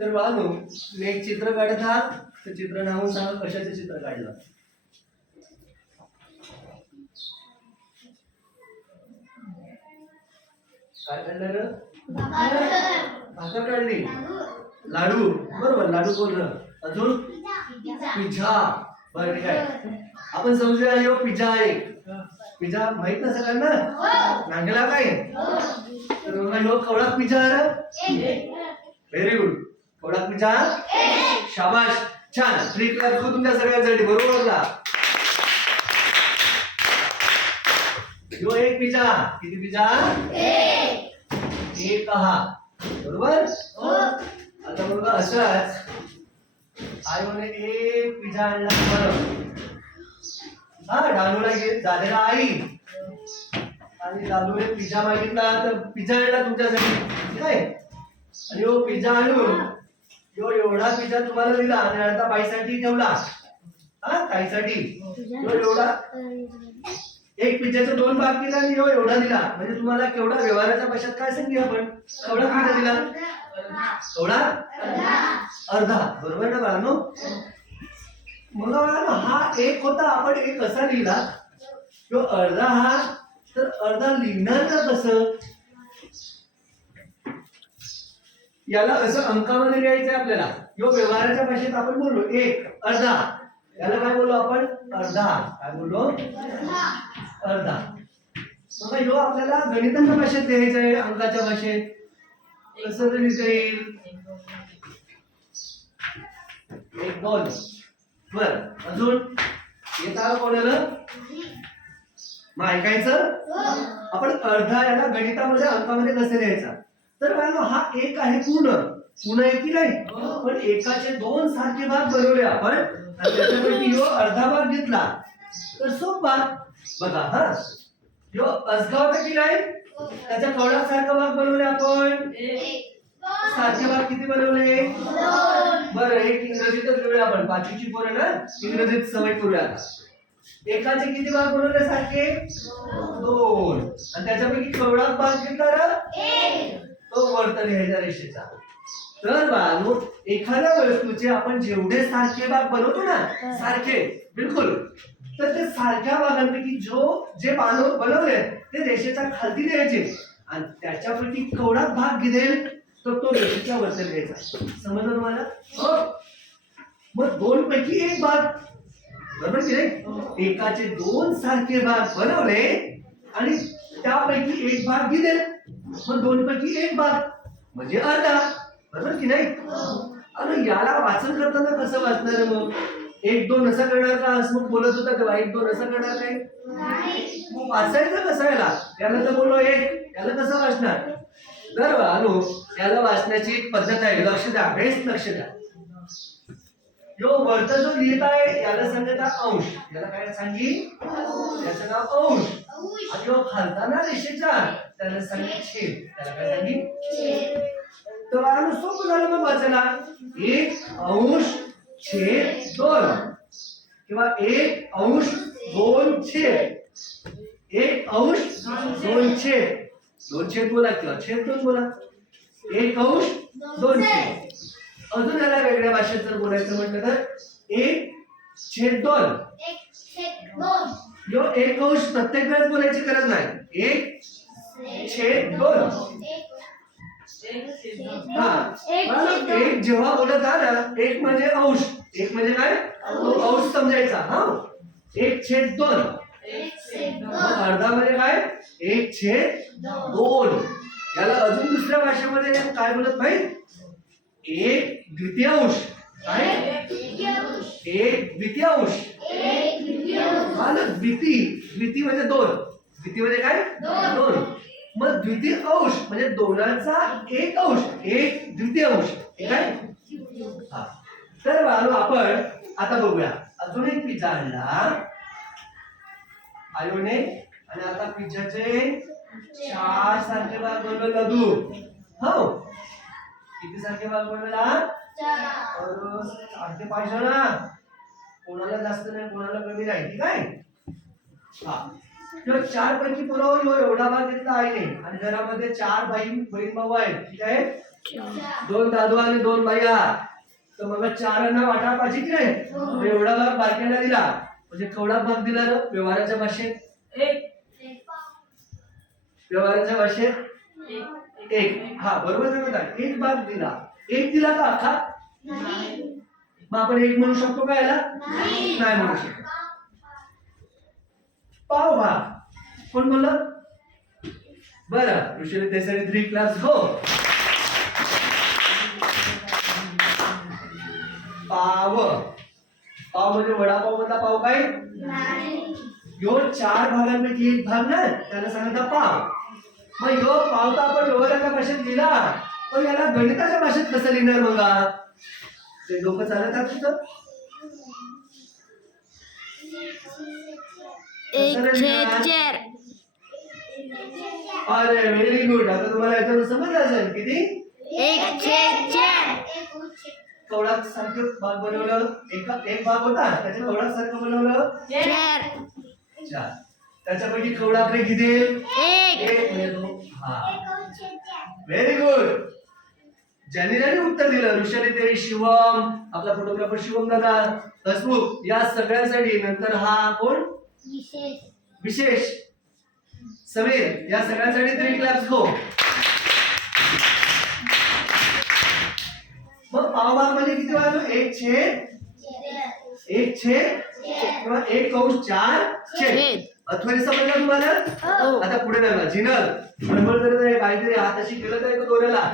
तर बाळांनो, मी एक चित्र काढत आहात, तर चित्र नाव सांगा कशाचे चित्र काढलं. काय काढलं रे? भाकर काढली. लाडू, बरोबर, लाडू बोललं. अजून पिझ्झा. बरं ठीक आहे, आपण समजूया यो पिझ्झा आहे. पिझ्झा माहित ना सगळ्यांना? नांगला काय तर यो कवडा पिझ्झा आहे. Very good, Kavda pizza. शाबाश, छान. ट्रिक करतो तुमच्या सगळ्यांसाठी, बरोबर का? यो एक पिझ्झा. किती पिझ्झा? एक हा, बरोबर. आता बघा असंच आई म्हणे एक पिझ्झा आणला बरं. हा, डालूला झालेला आई आणि डालूने पिझ्झा मागितला तर पिझ्झा आणला तुमच्यासाठी, काय? आणि यो पिझ्ा आणून यो एवढा पिझ्झा तुम्हाला दिला आणि अर्धा बाईसाठी ठेवला. हा, काहीसाठी यो एवढा. एक पिझ्झाचे दोन भाग केला आणि यो एवढा दिला, म्हणजे तुम्हाला केवढा व्यवहाराच्या भाषेत काय सांगू आपण? केवढा पिझ्झा दिला? केवढा? अर्धा. बरोबर ना बाळांनो? मग बाळांनो, हा एक होता, आपण एक कसा लिहिला? यो अर्धा हा, तर अर्धा लिहिणार का कसं? याला असं अंकामध्ये लिहायचंय आपल्याला. यो व्यवहाराच्या भाषेत आपण बोललो एक, अर्धा. याला काय बोललो आपण? अर्धा. काय बोललो? अर्धा. मग यो आपल्याला गणिताच्या भाषेत लिहायचं आहे, अंकाच्या भाषेत. कसं लिहिता येईल? एक, दोन. बर, अजून येता कोणाला? मग ऐकायचं. आपण अर्धा याला गणितामध्ये अंकामध्ये कसं लिहायचा? तर हा एक आहे पूर्ण एक की नाही, पण एकाचे दोन सारखे भाग बनवले आपण आणि त्याच्यापैकी यो अर्धा भाग घेतला तर सोपा. बघा हा, यो असगाव की नाही, त्याच्या कवड्यासारखा भाग बनवले आपण. सारखे भाग किती बनवले? बरं, एक इंग्रजीतच लिहूया आपण, पाचवीची पोरं ना, इंग्रजीत सवय करूया आता. एकाचे किती भाग बनवले सारखे? दोन. आणि त्याच्यापैकी कवडा भाग घेतला तो वर्त लिहायचा रेषेचा. तर बाळांनो, एखाद्या वस्तूचे आपण जेवढे सारखे भाग बनवतो ना, सारखे बिलकुल, तर ते सारख्या भागांपैकी जे बनवले ते रेषेच्या खालती द्यायचे आणि त्याच्यापैकी केवढा भाग घेईल तर तो रेषेच्या वरती लिहायचा. समजलं तुम्हाला? हो. मग दोन पैकी एक भाग, बरोबर की नाही? एकाचे दोन सारखे भाग बनवले आणि त्यापैकी एक भाग घेईल, मग दोन पैकी एक भाग म्हणजे अर्धा. बरोबर की नाही? आणि याला वाचन करताना कसं वाचणार? मग एक दोन असं करणार का? असं मग बोलत होता तेव्हा एक दोन असं करणार काय? मग वाचायचं कसं? याला तर बोललो एक, याला कसं वाचणार? तर बाळांनो, याला वाचण्याची एक पद्धत आहे, लक्ष द्या, बेस्ट लक्ष द्या. यो वरचा जो लिहित आहे याला सांगता अंश. याला काय सांगी? याचं नाव अंश. आणि यो खालताना रेषेचा त्याला सांगी छेद. त्याला काय सांगी? छेद. तर बाळांनो, सोपं झालं मग वाचायला. एक अंश छेद दोन किंवा एक अंश दोन छेद. एक अंश दोन छेद. दोन छेद बोला किंवा छेद दोन बोला. एक अंश दोन छेद. अजून याला वेगळ्या भाषेत जर बोलायचं म्हटलं तर एक छेद दोन. यो एक अंश प्रत्येक वेळेस बोलायची गरज नाही. एक छेद दोन. हा, एक जेव्हा बोलत आला, एक म्हणजे अंश. एक म्हणजे काय? अंश समजायचा. हा, एक छेद दोन. अर्धा म्हणजे काय? एक छेद दोन. याला अजून दुसऱ्या भाषेमध्ये काय बोलत माहित? एक द्वितीयांश. काय? एक द्वितीयांश. द्विती म्हणजे दोन. द्विती म्हणजे काय? दोन. मग द्वितीय अंश म्हणजे दोनाचा एक अंश. एक द्वितीयांश. काय? हा. तर आपण आता बघूया. अजून एक पिझ्झा आणला आयोने आणि आता पिझ्झाचे चार सारखे भाग बनवले लदू. हो, किती सारखे भाग बनवला? सारखे पाहिजे ना, कोणाला जास्त नाही कोणाला कमी नाही, ठीक आहे? हा, चार पैकी पुरवून एवढा भाग घेतला आईने आणि घरामध्ये चार बहीण भाऊ आहेत, ठीक आहे? 2 दादू आणि 2 बाया, तर मग 4 वाटा पाहिजे की नाही? एवढा भाग बारक्याला दिला म्हणजे केवढा भाग दिला ना व्यवहाराच्या भाषेत? व्यवहाराच्या भाषेत 1. हा बरोबर सांगता, 1 भाग दिला. 1 दिला का अख्खा? मग आपण 1 म्हणू शकतो का याला? नाही म्हणू शकतो. पाव भाग कोण बोललं? बरं, ऋषीने त्यासाठी 3 क्लास गो. पाव, पाव म्हणजे वडापाव मधला पाव काय? यो 4 भागांपैकी 1 भाग ना, त्याला सांगता पाव. मग यो पाव तर आपण व्यवहाराच्या भाषेत लिहिला, पण याला गणिताच्या भाषेत कसं लिहिणार बघा? ते डोकं चालतात तुझं? 1/4. अरे व्हेरी गुड. आता तुम्हाला याच्यावर समजलं असेल किती? 1/4. कवडाक सारखे भाग बनवलं. एक भाग होता त्याच्या कवडाक सारखं बनवलं 4. त्याच्यापैकी कवडाकडे किती? 1 म्हणजे 2. हा व्हेरी गुड. ज्यांनी उत्तर दिलं ऋषाली ते शिवम, आपला फोटोग्राफर शिवम दादा, हसमुख, या सगळ्यांसाठी. नंतर हा कोण? विशेष, समीर, या सगळ्यांसाठी 3 क्लॅप्स गो. मग पावभाग म्हणजे किती वाजलो? 1/4 किंवा 1/4 अथवारी समजलं तुम्हाला? आता पुढे नाही जिनल बरोबर करत आहे, काहीतरी हाताशी केलं तर एक दोऱ्याला.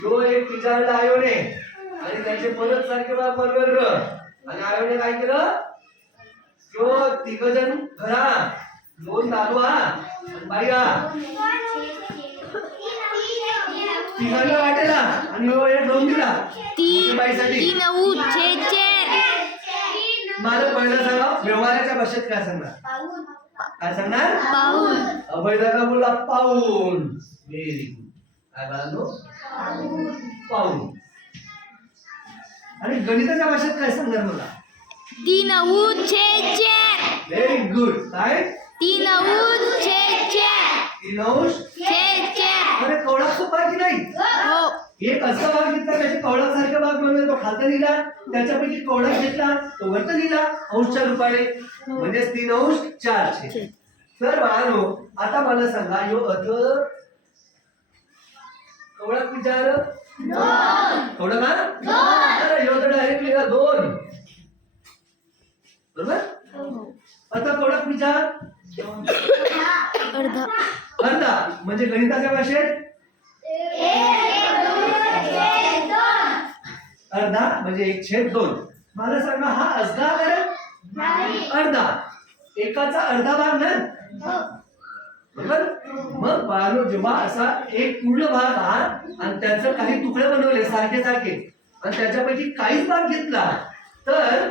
जो एक पिजाळला आयोने आणि त्याचे परत सारखे भाग बनवलं आणि आयोने काय केलं? जो 3 जण घरा, 2 दादू आणि बाया, 3 वाटेला आणि हो एक 2 दिला बाईसाठी. मला पहिलं सांगा व्यवहाराच्या भाषेत काय सांगणार? काय सांगणार? पाऊल. अभयदादा बोला पाऊल. Very good. काय बोललो? पाऊल. आणि गणिताच्या भाषेत काय सांगणार मला? 3/4. Very good. काय? 3/4. अरे कवडा सोपा की नाही? एक असा भाग घेतला त्याचे कवडा सारखा भाग बनवला, तो खालता लिहिला. त्याच्यापैकी कवडा घेतला तो वरता लिहिला अंशच्या रूपाने, म्हणजे 3/4. तर बाळांनो आता मला सांगा यो अथ कवडा विचार कवडा का? अरे यो तर डायरेक्ट लिहिला 2. बरोबर? आता कवडा विचार अर्धा म्हणजे गणिताच्या भाषेत अर्धा म्हणजे 1/2. मला सांगा हा अर्धा अर्धा एकाचा अर्धा भाग ना, बरोबर? मग बाळांनो जेव्हा असा एक पूर्ण भाग हा आणि त्याचं काही तुकडे बनवले सारखे सारखे आणि त्याच्यापैकी काहीच भाग घेतला तर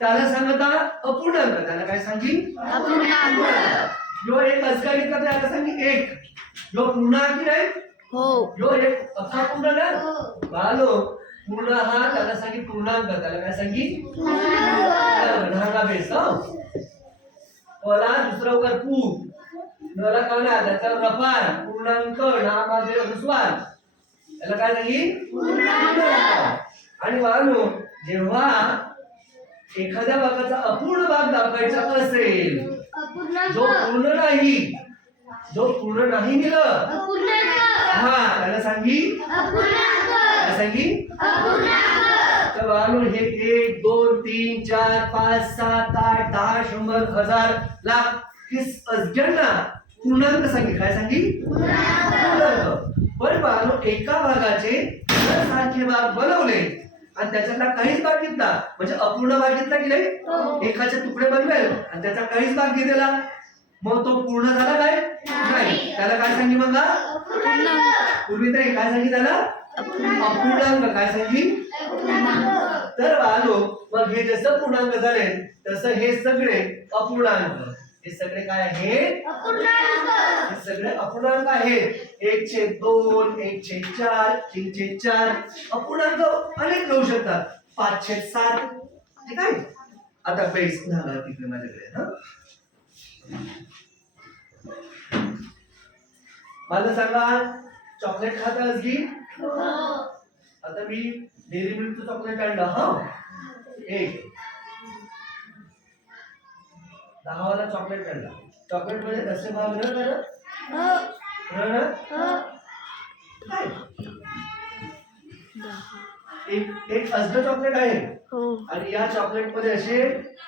त्याला सांगता अपूर्णांक. त्याला काय सांगी? अपूर्णांक. जो एक अजका घेतला त्याला सांगी 1. जो पूर्णांक नाही जो एक असा पूर्ण ना बाळांनो पूर्ण हा त्याला सांगी पूर्णांक. त्याला काय सांगी? पूर्णांक. बेस पहिला दुसरा उकार पू नला काना त्याचा रफार पूर्णांक नामादे अनुस्वार याला काय सांगी? पूर्णांक. आणि बाळांनो जेव्हा एखाद्या भागाचा अपूर्ण भाग दाखवायचा असेल, जो पूर्ण नाही दिलं हा त्याला सांगी काय सांगी? तर बाळांनो हे 1 2 3 4 5 7 8 10 100 1000 लाख ही अज्ञांना पूर्णांक सांगी. काय सांगी? पूर्णांक. पण बाळांनो एका भागाचे सारखे भाग बनवले आणि त्याच्यातला काहीच भाग घेतला म्हणजे अपूर्ण भाग घेतला की नाही? एकाचे तुकडे बनवेल आणि त्याचा काहीच भाग घेतला मग तो पूर्ण झाला काय? नाही. त्याला काय सांगी? मग पूर्वी तर काय सांगी त्याला? अपूर्णांक. काय सांगी? तर बाळांनो मग हे जसं पूर्णांक झाले तसं हे सगळे अपूर्णांक. हे सगळे काय आहेत? अपूर्णांक. हे सगळे अपूर्णांक आहेत. 1/2 1/4 3/4 अपूर्णांक अनेक घेऊ शकतात. 5/7 ठीक आहे. आता बेस झाला तिकडे माझ्याकडे. मला सांगा चॉकलेट खातास की आता मी डेअरी मिल्कचं चॉकलेट आणलं हा एक 10 वाला चॉकलेट आणला चॉकलेट मध्ये कसे भाग ना काय एक असलं चॉकलेट आहे आणि या चॉकलेट मध्ये असे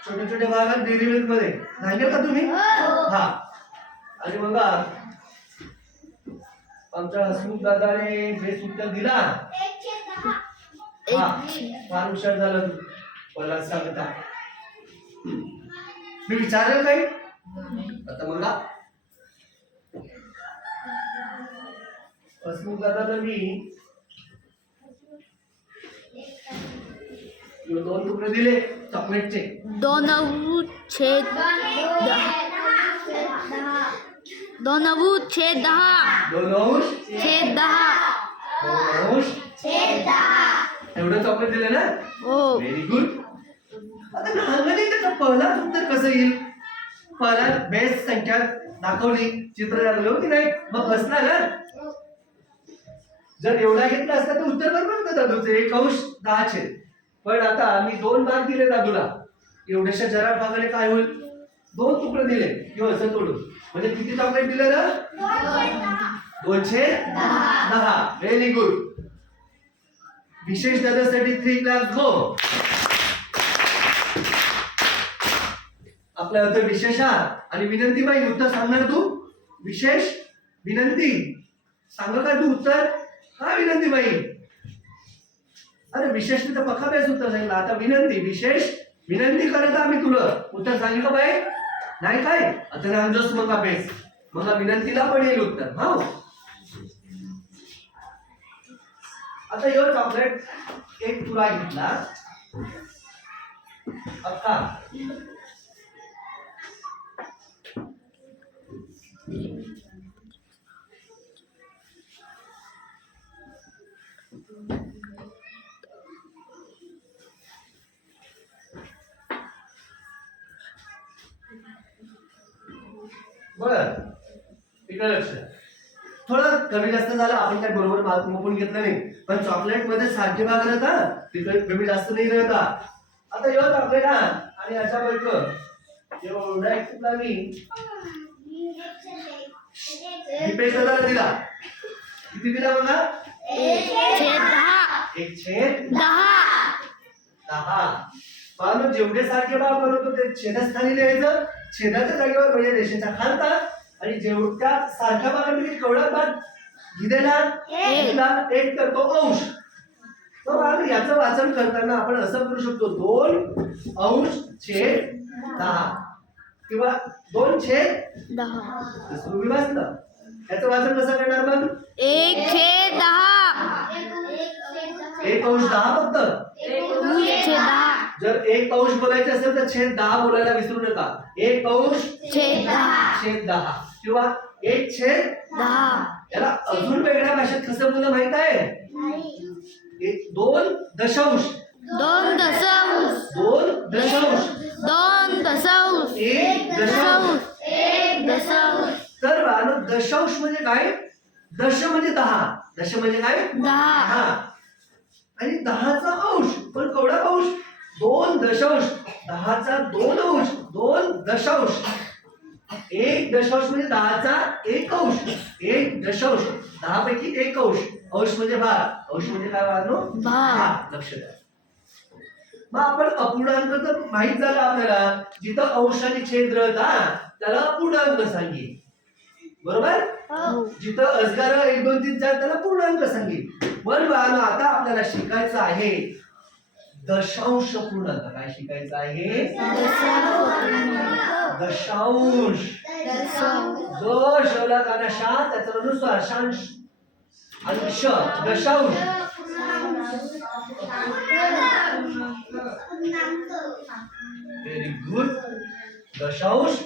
छोटे छोटे भाग आहेत डेअरी मिल्क मध्ये सांगेल का तुम्ही हा आणि बघा आमच्या हसमुख दादाने जे उत्तर दिला हा फार हुशार झाला तू मला सांगता मी विचारलं काही आता बघा हसमुख दादाला मी 2 तुकडे दिले चॉकलेटचे 2 छेद 10 2 छेद 10 2 अंश छेद 10 2 अंश एवढं चॉकलेट दिलं ना हो व्हेरी गुड आता लहानपणी त्याचं पहिलाच उत्तर कसं येईल पहिला बेस्ट संख्या दाखवली चित्र दाखवलं की नाही मग बसला ना जर एवढा घेतला असता तर उत्तर बरोबर होतं दादूचं 1 अंश 10 छेद पण आता मी 2 भाग दिले दादूला एवढ्याशा जरा भागाने काय होईल 2 तुकडे दिले किंवा असं तोडून म्हणजे किती चॉकलेट दिलं ना 210 व्हेरी गुड विशेष दादासाठी 3 क्लास गो आपल्या होतं विशेष आणि विनंती बाई उत्तर सांगणार तू विशेष विनंती सांग का तू उत्तर हा विनंती बाई अरे विशेष तर पक्का बेस उत्तर सांगितलं आता विनंती विशेष विनंती करत आम्ही तुला उत्तर सांगितलं बाई नाही काय आता रामजोस मग बेस मग विनंतीला पण येईल उत्तर हा आता यो चॉकलेट एक तुला घेतला अक्का बर इकडे लक्ष थोडं कमी जास्त झालं आपण काय बरोबर मार्क मोपून घेतलं नाही पण चॉकलेट मध्ये सारखे भाग राहता तिकडे कमी जास्त नाही राहता आता यो चॉकलेट आणि अशा बैठ एवढा एक तुला मी दीपेश दादाला दिला किती दिला बघा 1 छेद 10 पण जेवढे सारखे भाग बनवतो ते छेदस्थानी लिहायचं छेदाच्या जागेवर म्हणजे रेषेचा खालता आणि जेवढ्या सारख्या भागामध्ये केवढा भाग दिलेला एक करतो अंश तर याचं वाचन करताना आपण असं करू शकतो 2 अंश छेद 10 किंवा 2 छेद 10 तुम्ही वाचलं याचं वाचन कसं करणार मग 1 छेद 10 1 अंश 10 फक्त 1 छेद 10 जर 1 अंश बोलायचे असेल तर छेद 10 बोलायला विसरू नका 1 अंश छेद 10 छेद 10 किंवा 1 छेद 10 याला अजून वेगळ्या भाषेत कसं बोललं माहित आहे 2 दशांश 2 दशांश 2 दशांश 2 दशांश 1 दशांश 1 दशांश तर दशांश म्हणजे काय दश म्हणजे 10 दश म्हणजे काय 10 हा आणि 10 चा अंश पण केवढा अंश 2 दशांश 10 चा 2 अंश 2 दशांश 1 दशांश म्हणजे 10 चा 1 अंश 1 दशांश 10 पैकी 1 अंश अंश म्हणजे भाग अंश म्हणजे काय वाढलो भाग लक्ष द्या मग आपण अपूर्णांक तर माहित झालं आपल्याला जिथं अंश आणि छेद राहता त्याला अपूर्णांक सांगेल बरोबर जिथं अजगार 1 2 3 4 त्याला पूर्णांक सांगेल पण आता आपल्याला शिकायचं आहे दशांश पूर्णांक काय शिकायचं आहे दशांश दशला का शा त्याचा अनुसार शांश आणि श दशांश व्हेरी गुड दशांश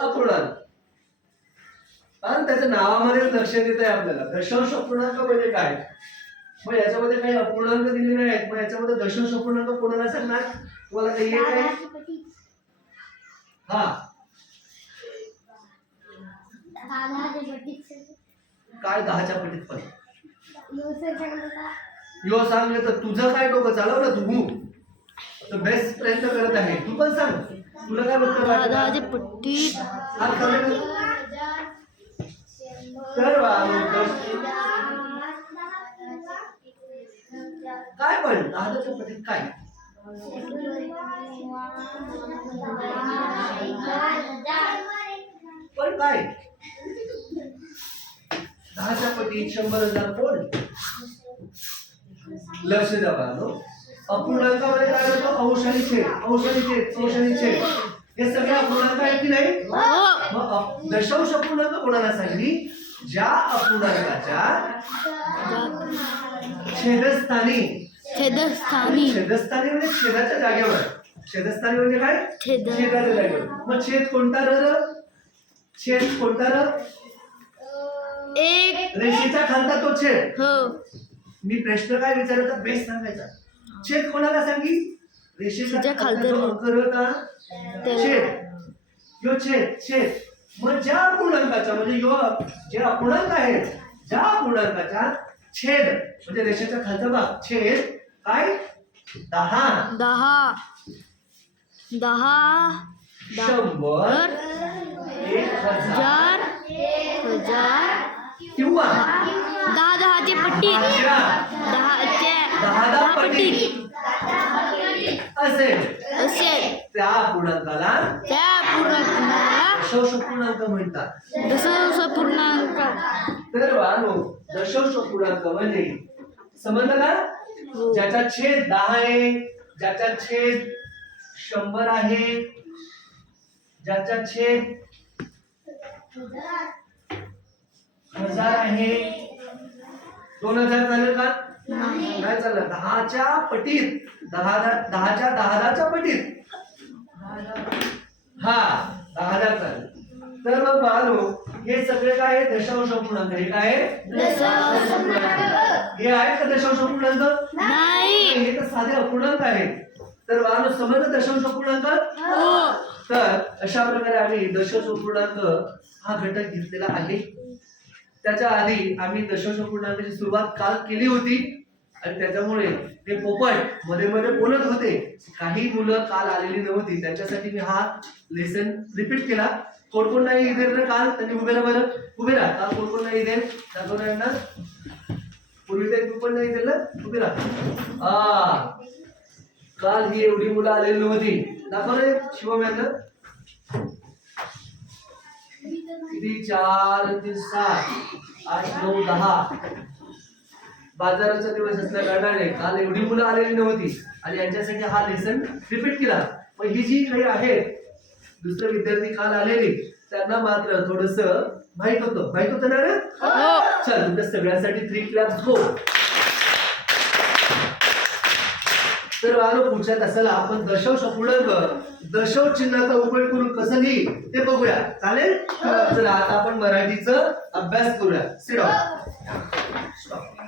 अपूर्णांक आणि त्याच्या नावामध्येच लक्षात येत आहे आपल्याला दशांश अपूर्णांक म्हणजे काय मग याच्यामध्ये काही अपूर्णांक दिलेले आहेत मग याच्यामध्ये दशांश अपूर्णांक कोणाला सांगणार तुम्हाला काही येत आहे हा काय 10च्या पटीत पण यो सांगले तर तुझं काय डोकं चालव ना तू बेस्ट प्रयत्न करत आहे तू पण सांग तुला काय बघतं दहाच्या पट्टीत तर काय पण 10च्या पटीत काय पण काय 10च्या पटीत 100,000 कोण लक्ष द्या बाळांनो अपूर्णांकामध्ये काय होतं अंश आणि छेद हे सगळे अपूर्णांक आहेत की नाही हो मग दशांश अपूर्णांक कोणाला सांगली ज्या अपूर्णांकाच्या छेदस्थानी म्हणजे छेदाच्या जागेवर छेदस्थानी म्हणजे काय छेदाच्या जागेवर मग छेद कोणता र एक रेषेच्या खालचा तो छेद हो मी प्रश्न काय विचारला बेस सांगायचा छेद कोणाला सांगी रेषेच्या खालचा जो अंक होता छेद यो छेद मग ज्या अपूर्णांकाच्या म्हणजे यो जे अपूर्णांक आहेत ज्या अपूर्णांकाच्या छेद म्हणजे रेषेच्या खालचा भाग छेद काय 10 100 1000 किंवा 10च्या पट्टीत 10च्या पट्टीत असेल त्या अपूर्णांकाला दशांश पूर्णांक म्हणतात दशांश पूर्णांक तर दशांश पूर्णांक म्हणजे समजलं का ज्याचा छेद 10 आहे ज्याचा छेद 100 आहे ज्याचा छेद 1000 आहे 2000 चालेल का नाही चाललं 10च्या पटीत 10च्या पटीत हा 10,000 चालेल तर मग बाळांनो हे सगळे काय आहे दशांश पूर्णांक हे काय आहे हे आहे का दशांश पूर्णांक नाही हे तर साधे अपूर्णांक आहेत तर बाळांनो समजलं दशांश पूर्णांक तर अशा प्रकारे आम्ही दशांश पूर्णांक हा घटक घेतलेला आहे त्याच्या आधी आम्ही दशांश पूर्णांकाची सुरुवात काल केली होती आणि त्याच्यामुळे ते पोपट मध्ये बोलत होते काही मुलं काल आलेली नव्हती त्याच्यासाठी मी हा लेसन रिपीट केला कोण नाही इथे रे काल त्यांनी उभे राहा काल कोण नाही इथे दाखवणार ना पूर्वी ते तू पण नाही दिलं उभे राहा काल ही एवढी मुलं आलेली नव्हती दाखव रे शिवम यांना किती 4 3 7 8 9 10 बाजाराचा दिवस असल्या कारणाने काल एवढी मुलं आलेली नव्हती आणि यांच्यासाठी हा लेसन रिपीट केला पण ही जी काही आहेत दुसरे विद्यार्थी काल आलेले त्यांना मात्र थोडस माहित होतं ना रे चल तुमच्या सगळ्यांसाठी 3 क्लॅप्स गो तर आलो पुढच्या तासाला आपण दशांश अपूर्णांक दशांश चिन्हाचा उपयोग करून कसं लिही ते बघूया चालेल चला आता आपण मराठीचा अभ्यास करूया सिट डाऊन स्टॉप